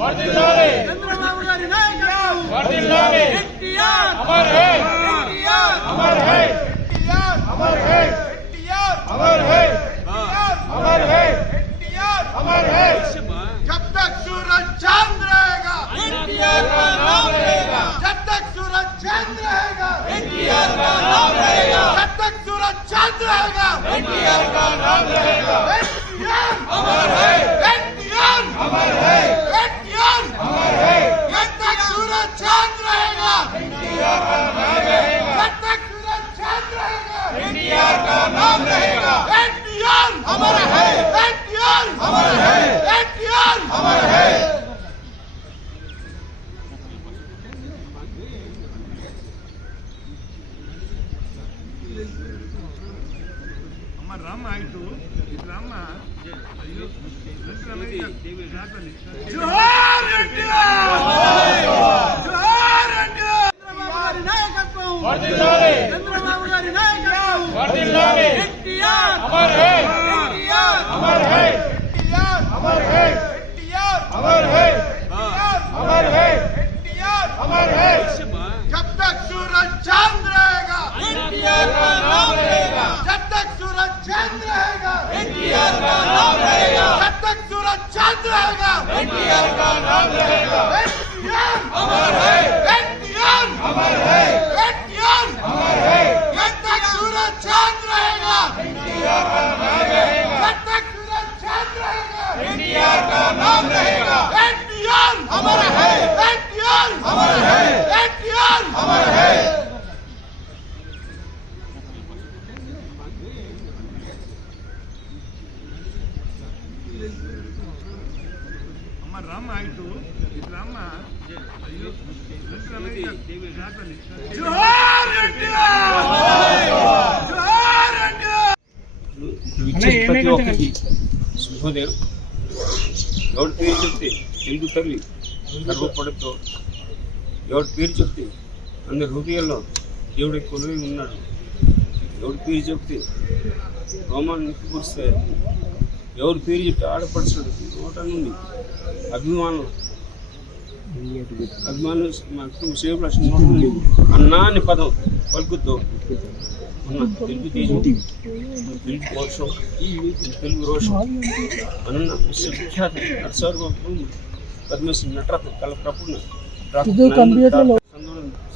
వర్ధిల్లాలి చంద్రబాబు గారి నాయకత్వం వర్ధిల్లాలి ఎన్టీఆర్ అమర్ హై ఎన్టీఆర్ అమర్ హై ఎన్టీఆర్ అమర్ హై ఎన్టీఆర్ अमर है अमर है अमर है जब तक सूरज चांद रहेगा एनटीआर का नाम रहेगा जब तक सूरज चांद रहेगा एनटीआर का नाम रहेगा जब तक सूरज चांद रहेगा एनटीआर का नाम रहेगा एनटीआर अमर है एनटीआर अमर है एनटीआर अमर है जब तक सूरज चांद रहेगा एनटीआर का नाम रहेगा जब तक सूरज चांद रहेगा एनटीआर का नाम रहेगा एनटीआर अमर है एनटीआर अमर है एनटीआर अमर है अमर राम आइटू राम जोहार एनटीआर जोहार एनटीआर चंद्रबाबु गारी नायकत्వం వర్ధిల్లాలి चंद्रबाबु गारी नायकत्వం వర్ధిల్లాలి एनटीआर अमर है एनटीआर अमर है एनटीआर अमर है एनटीआर अमर है अमर है एनटीआर अमर है जब तक सूरज चांद रहेगा एनटीआर का नाम रहेगा जब तक सूरज चांद रहेगा एनटीआर का नाम रहेगा जब तक सूरज चांद रहेगा एनटीआर का नाम रहेगा एनटीआर अमर है एनटीआर अमर है एनटीआर अमर है जब तक सूरज चांद रहेगा एनटीआर का नाम रहेगा जब तक सूरज चांद रहेगा एनटीआर का नाम रहेगा एनटीआर अमर है एनटीआर अमर है एनटीआर अमर है अमर राम आइटू राम जोहार एनटीआर जोहार एनटीआर విచ్చేసి ప్రతి ఒక్కరికి శుభోదయం. ఎవరి పేరు చెప్తే తెలుగు తల్లి గర్వపడుతూ ఎవరి పేరు చెప్తే అందరి హృదయాల్లో దేవుడి కొలువై ఉన్నాడు. ఎవరి పేరు చెప్తే రోమాన్ని నిప్పుకొస్తే ఎవరి పేరు చెప్తే ఆడపడుచుడు నోట నుండి అభిమానం శ్రీలక్ష్మి నోట నుండి అన్నా అని పదం పలుకుతో ఉన్న తెలుగు తేజం, తెలుగు పౌరుషం, తెలుగు రోషం అన్న విశ్వవిఖ్యాత నరసార్వభౌమ పద్మశ్రీ నటరత్న కళప్రపూర్ణ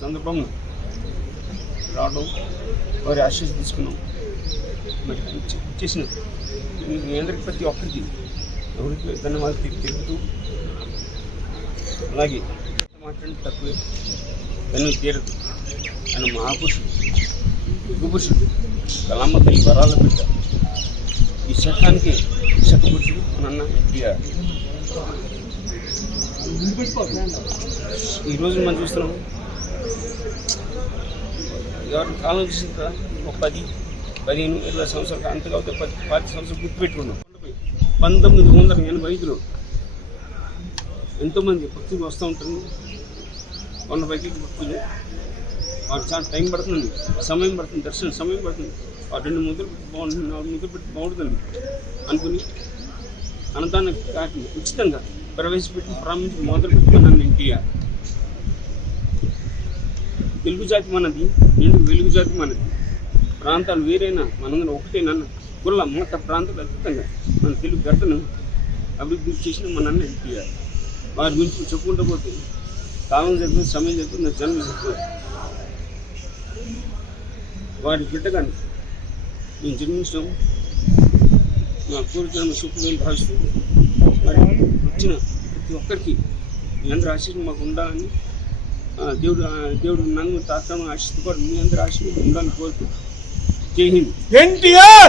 సందర్భంగా రావడం వారి ఆశీస్సు తీసుకున్నాం. మరి చేసిన మీ అందరికి ప్రతి ఒక్కరికి ఎవరికి ధన్యవాదాలు తెలుపుతూ అలాగే మాట్లాడి తక్కువే దాన్ని తీరదు ఆయన మహాపురుషుడు యుగపురుషుడు కళామ్మ తల్లి వరాల బిడ్డ ఈ శతానికి శతపురుషుడు నన్న ఎన్టీఆర్. ఈరోజు మనం చూస్తున్నాం ఎవరి కాలం చూసిన కదా ఒక 10, 15, 20 సంవత్సరాలు అంతగా అవుతాయి. 10 సంవత్సరాలు గుర్తుపెట్టుకున్నాం. 1985లో ఎంతోమంది భక్తులు వస్తూ ఉంటారు. కొండపైకి భక్తులు వారు చాలా టైం పడుతుంది, సమయం పడుతుంది, దర్శనం సమయం పడుతుంది. వారు 2 ముద్దలు పెట్టి బాగుంటుంది, 4 ముద్దలు పెట్టి బాగుంటుంది అనుకుని అన్నదాన కాటిని ఉచితంగా ప్రవేశపెట్టి ప్రారంభించి మొదలు పెట్టుకున్నాను ఎన్టీఆర్. తెలుగు జాతి మనది, నిండు వెలుగు జాతి మనది. ప్రాంతాలు వేరైనా మనందరం ఒకటేనన్న కుల మత ప్రాంతాలు అద్భుతంగా మన తెలుగు గడ్డను అభివృద్ధి చేసిన మన అన్న ఎన్టీఆర్. వారి గురించి చెప్పుకుంటూ పోతే కాలం జరుగుతుంది, సమయం జరుగుతుంది, నా జన్మ జరుగుతుంది. వారి బిడ్డగాని నేను జన్మించడం నా పూర్వజన్మ సుఖమేలు భావిస్తుంది. మరి వచ్చిన ప్రతి ఒక్కరికి మీ అందరూ ఆశీర్వాదం మాకు ఉండాలని దేవుడు నన్ను తాత్కాలం ఆశిస్తూ కూడా మీ అందరూ ఆశీర్వాదం ఉండాలని కోరుకుంటున్నాను. జై హింద్. एनटीआर